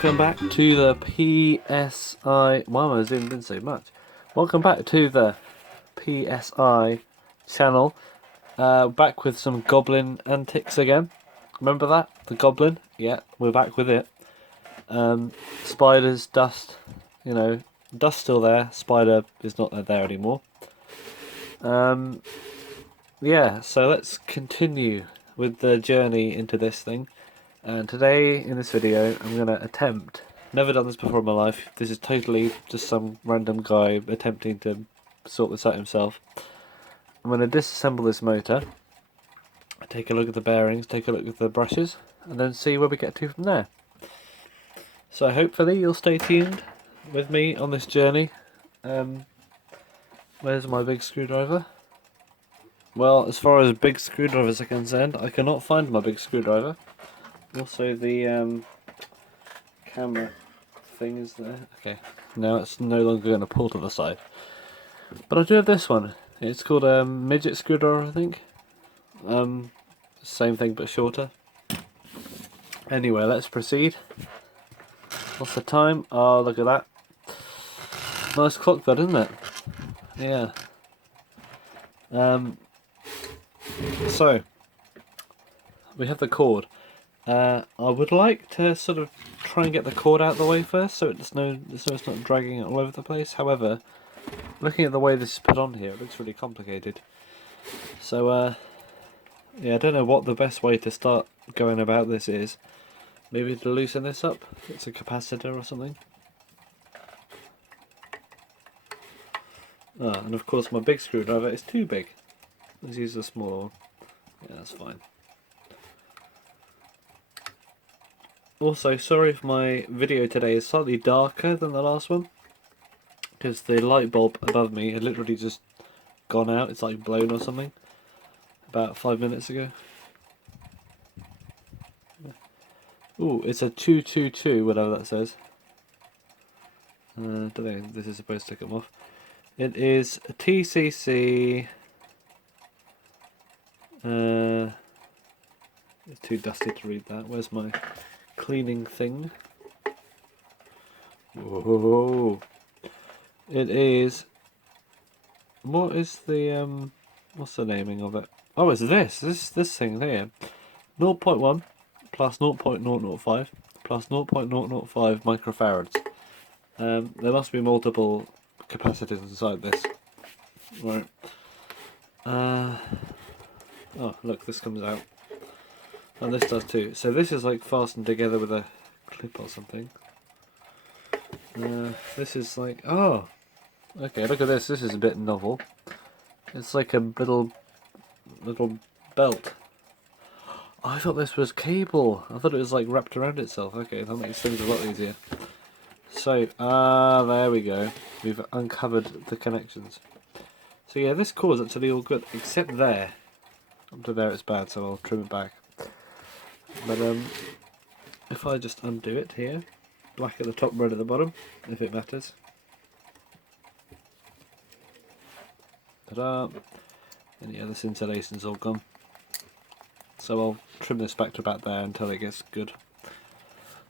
Welcome back to the PSI. Why am I zoomed in so much? Welcome back to the PSI channel. Back with some Goblin antics again. Remember that? The Goblin? Yeah, we're back with it. Spiders, dust. You know, dust still there. Spider is not there anymore. Yeah, so let's continue with the journey into this thing. And today, in this video, I'm going to attempt, never done this before in my life, this is totally just some random guy attempting to sort this out himself. I'm going to disassemble this motor, take a look at the bearings, take a look at the brushes, and then see where we get to from there. So hopefully you'll stay tuned with me on this journey. Where's my big screwdriver? Well, as far as big screwdrivers are concerned, I cannot find my big screwdriver. Also, the camera thing is there. Okay, now it's no longer going to pull to the side. But I do have this one. It's called a midget screwdriver, I think. Same thing but shorter. Anyway, let's proceed. What's the time? Oh, look at that. Nice clock that, isn't it? Yeah. So, we have the cord. I would like to sort of try and get the cord out of the way first, so it's not dragging it all over the place. However, looking at the way this is put on here, it looks really complicated. So, yeah, I don't know what the best way to start going about this is. Maybe to loosen this up. It's a capacitor or something. Ah, and of course my big screwdriver is too big. Let's use a smaller one. Yeah, that's fine. Also, sorry if my video today is slightly darker than the last one, because the light bulb above me had literally just gone out. It's like blown or something about 5 minutes ago. Ooh, it's a 222, whatever that says. Don't think this is supposed to come off. It is a TCC. It's too dusty to read that. Where's my cleaning thing? Whoa! It is. What is the what's the naming of it? Oh, it's this thing here. 0.1 plus 0.005 plus 0.005 microfarads. There must be multiple capacitors inside this. Right. Oh, look, this comes out. And this does too. So this is like fastened together with a clip or something. This is like, oh, okay, look at this. This is a bit novel. It's like a little belt. Oh, I thought this was cable. I thought it was like wrapped around itself. Okay, that makes things a lot easier. So, there we go. We've uncovered the connections. So yeah, this cord's actually all good, except there. Up to there it's bad, so I'll trim it back. But if I just undo it here, black at the top, red at the bottom, if it matters. Ta-da! And yeah, this insulation's all gone. So I'll trim this back to about there until it gets good.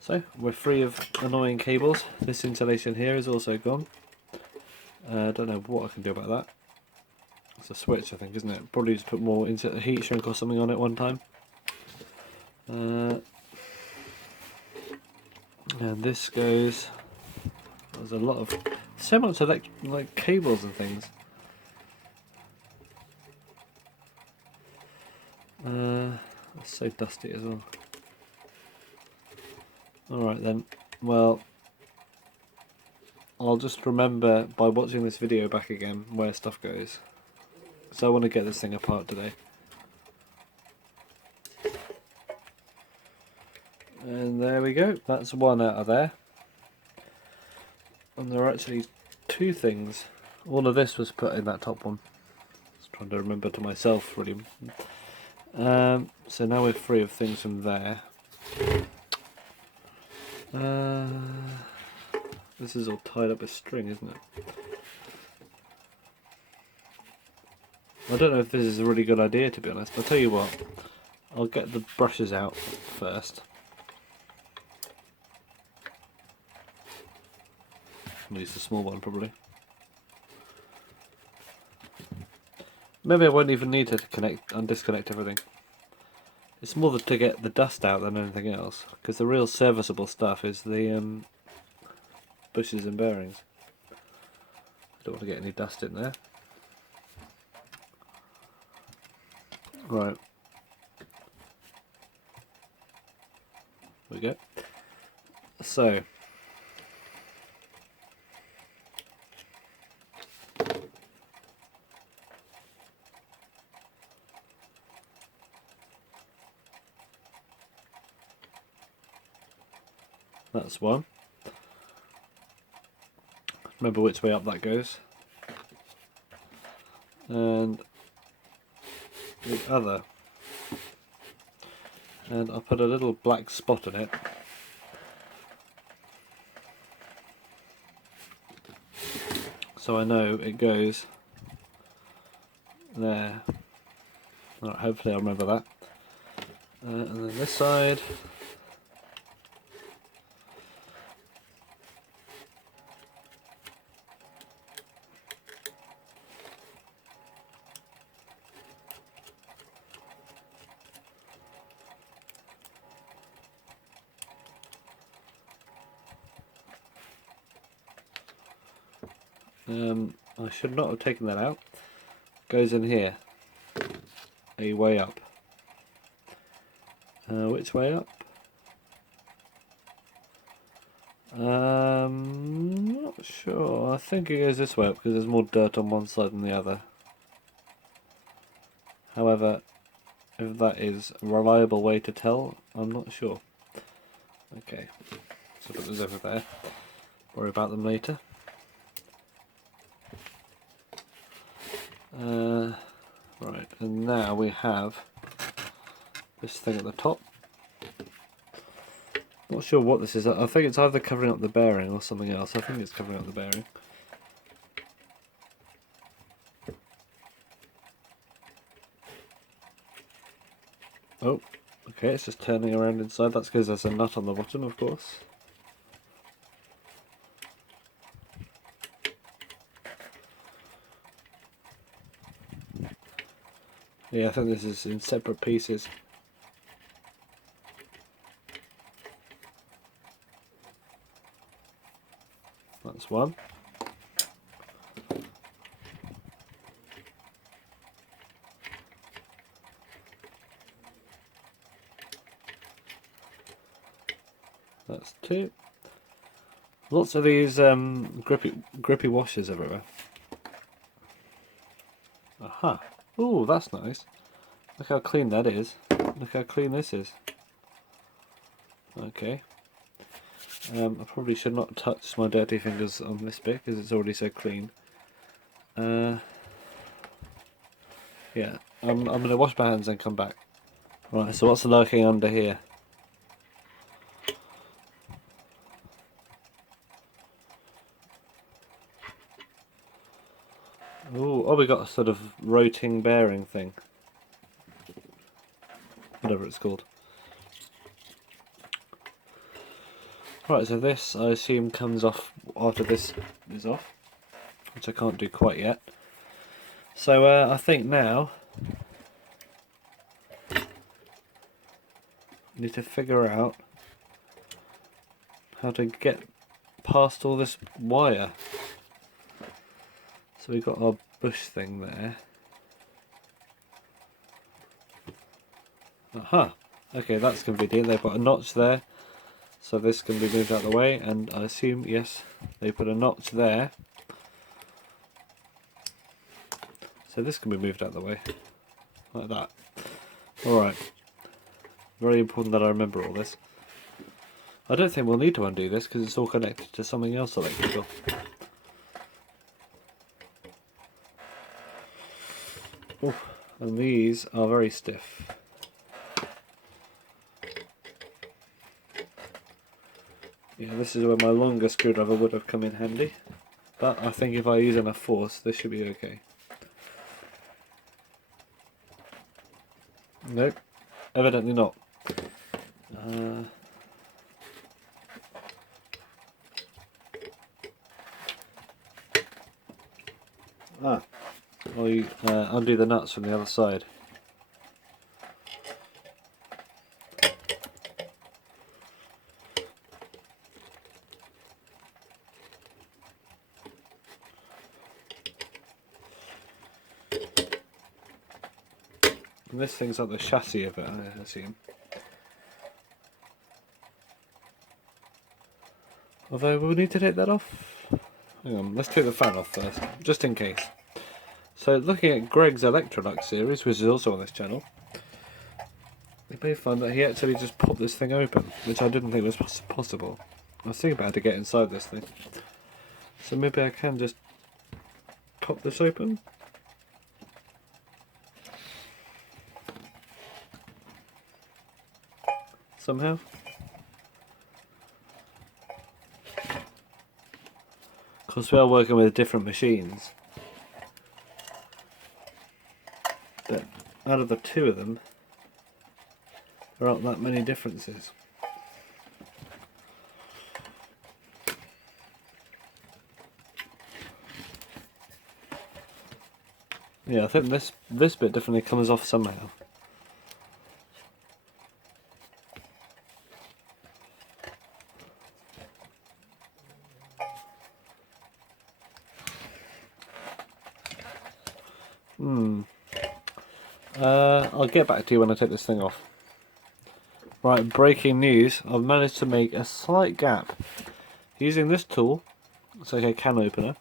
So we're free of annoying cables. This insulation here is also gone. I don't know what I can do about that. It's a switch, I think, isn't it? Probably just put more heat shrink or something on it one time. And this goes. There's a lot of so much like cables and things. It's so dusty as well. Alright then, well, I'll just remember by watching this video back again where stuff goes. So I want to get this thing apart today. And there we go, that's one out of there. And there are actually two things. All of this was put in that top one. Just trying to remember to myself, really. So now we're free of things from there. This is all tied up with string, isn't it? I don't know if this is a really good idea, to be honest. I'll tell you what, I'll get the brushes out first. I'll use the small one probably. Maybe I won't even need to connect and disconnect everything. It's more to get the dust out than anything else, because the real serviceable stuff is the bushes and bearings. I don't want to get any dust in there. Right. There we go. So, that's one. Remember which way up that goes. And the other. And I'll put a little black spot on it. So I know it goes there. Alright, hopefully I'll remember that. And then this side. I should not have taken that out. Goes in here. A way up. Which way up? Not sure. I think it goes this way up because there's more dirt on one side than the other. However, if that is a reliable way to tell, I'm not sure. Okay, so put those over there. Worry about them later. Right, and now we have this thing at the top. Not sure what this is. I think it's either covering up the bearing or something else. I think it's covering up the bearing. Oh, okay, it's just turning around inside. That's because there's a nut on the bottom, of course. Yeah, I think this is in separate pieces. That's one. That's two. Lots of these grippy washers everywhere. Aha. Ooh, that's nice. Look how clean that is. Look how clean this is. Okay. I probably should not touch my dirty fingers on this bit because it's already so clean. Yeah, I'm going to wash my hands and come back. Right, so what's lurking under here? Ooh, oh, we got a sort of rotating bearing thing. Whatever it's called. Right, so this I assume comes off after this is off, which I can't do quite yet. So I think now I need to figure out how to get past all this wire. So we've got our bush thing there. Aha! Okay, that's convenient. They've got a notch there, so this can be moved out of the way, and I assume, yes, they put a notch there. So this can be moved out of the way, like that. Alright. Very important that I remember all this. I don't think we'll need to undo this because it's all connected to something else electrical. Ooh, and these are very stiff. Yeah, this is where my longer screwdriver would have come in handy, but I think if I use enough force, this should be okay. Nope, evidently not. Or you undo the nuts from the other side. And this thing's like the chassis of it, I assume. Although we'll need to take that off. Hang on, let's take the fan off first, just in case. So looking at Greg's Electrolux series, which is also on this channel, you may find that he actually just popped this thing open, which I didn't think was possible. I was thinking about how to get inside this thing. So maybe I can just pop this open. Somehow. Because we are working with different machines. But out of the two of them, there aren't that many differences. Yeah, I think this bit definitely comes off somehow. I'll get back to you when I take this thing off. Right, breaking news. I've managed to make a slight gap. Using this tool, it's like a can opener.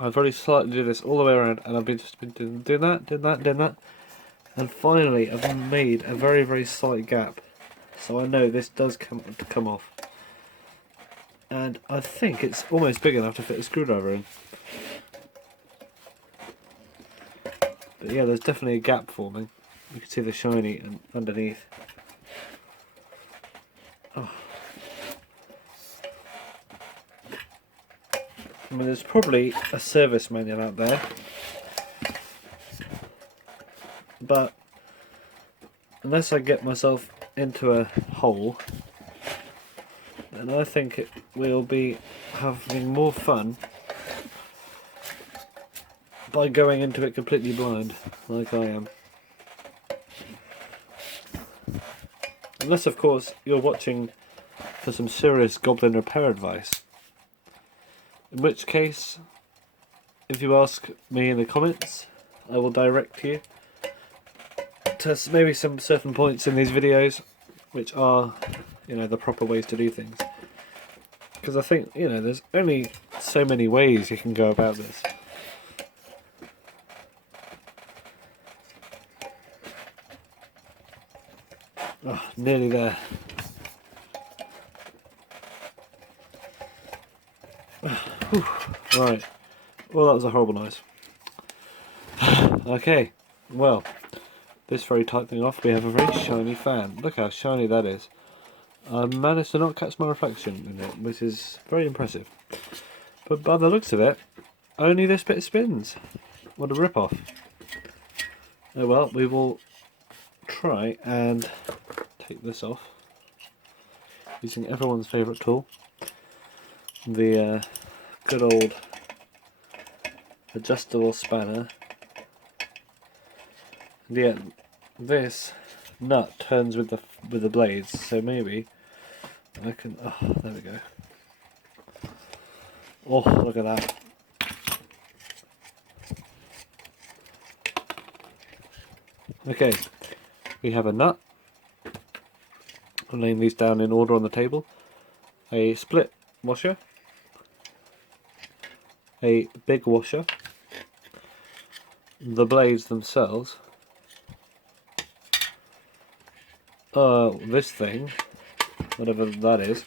I've already slightly do this all the way around, and I've just been doing that. And finally, I've made a very, very slight gap. So I know this does come off. And I think it's almost big enough to fit a screwdriver in. But yeah, there's definitely a gap forming. You can see the shiny underneath. Oh. I mean, there's probably a service manual out there, but unless I get myself into a hole, then I think it will be having more fun by going into it completely blind, like I am. Unless, of course, you're watching for some serious Goblin repair advice. In which case, if you ask me in the comments, I will direct you to maybe some certain points in these videos which are, you know, the proper ways to do things. Because I think, you know, there's only so many ways you can go about this. Oh, nearly there. Right. Well, that was a horrible noise. Okay. Well, this very tight thing off, we have a very shiny fan. Look how shiny that is. I managed to not catch my reflection in it, which is very impressive. But by the looks of it, only this bit spins. What a rip-off. Oh well, we will try and take this off using everyone's favourite tool, the good old adjustable spanner. And yeah, this nut turns with the blades, so maybe I can. Oh, there we go. Oh, look at that. Okay, we have a nut. I'm laying these down in order on the table. A split washer, a big washer, the blades themselves, this thing, whatever that is,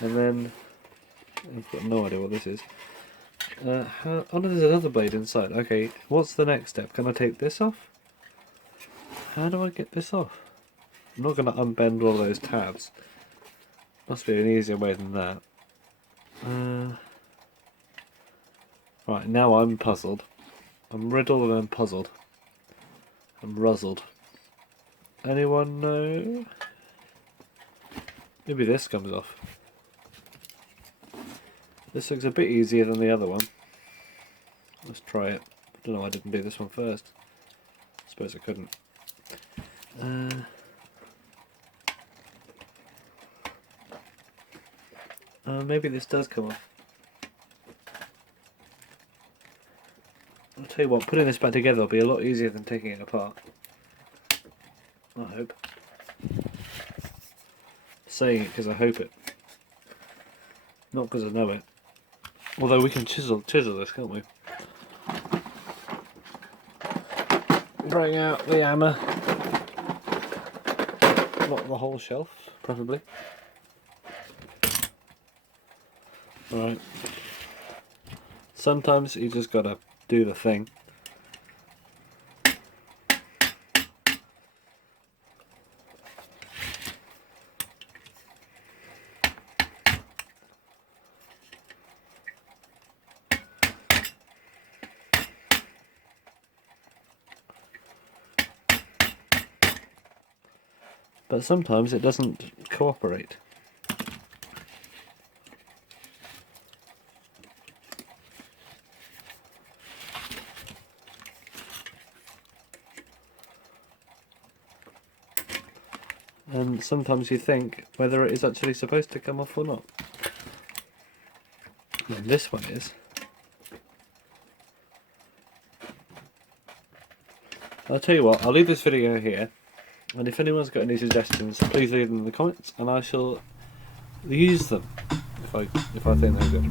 and then I've got no idea what this is. Oh no, there's another blade inside. Okay, what's the next step? Can I take this off? How do I get this off? I'm not going to unbend all those tabs. Must be an easier way than that. Right, now I'm puzzled. I'm riddled and I'm puzzled. I'm ruzzled. Anyone know? Maybe this comes off. This looks a bit easier than the other one. Let's try it. I don't know why I didn't do this one first. I suppose I couldn't. Maybe this does come off. I'll tell you what, putting this back together will be a lot easier than taking it apart. I hope. Saying it because I hope it. Not because I know it. Although we can chisel this, can't we? Bring out the hammer. Not the whole shelf, probably. Alright. Sometimes you just gotta do the thing. But sometimes it doesn't cooperate. And sometimes you think whether it is actually supposed to come off or not. And this one is. I'll tell you what, I'll leave this video here, and if anyone's got any suggestions, please leave them in the comments, and I shall use them if I think they're good.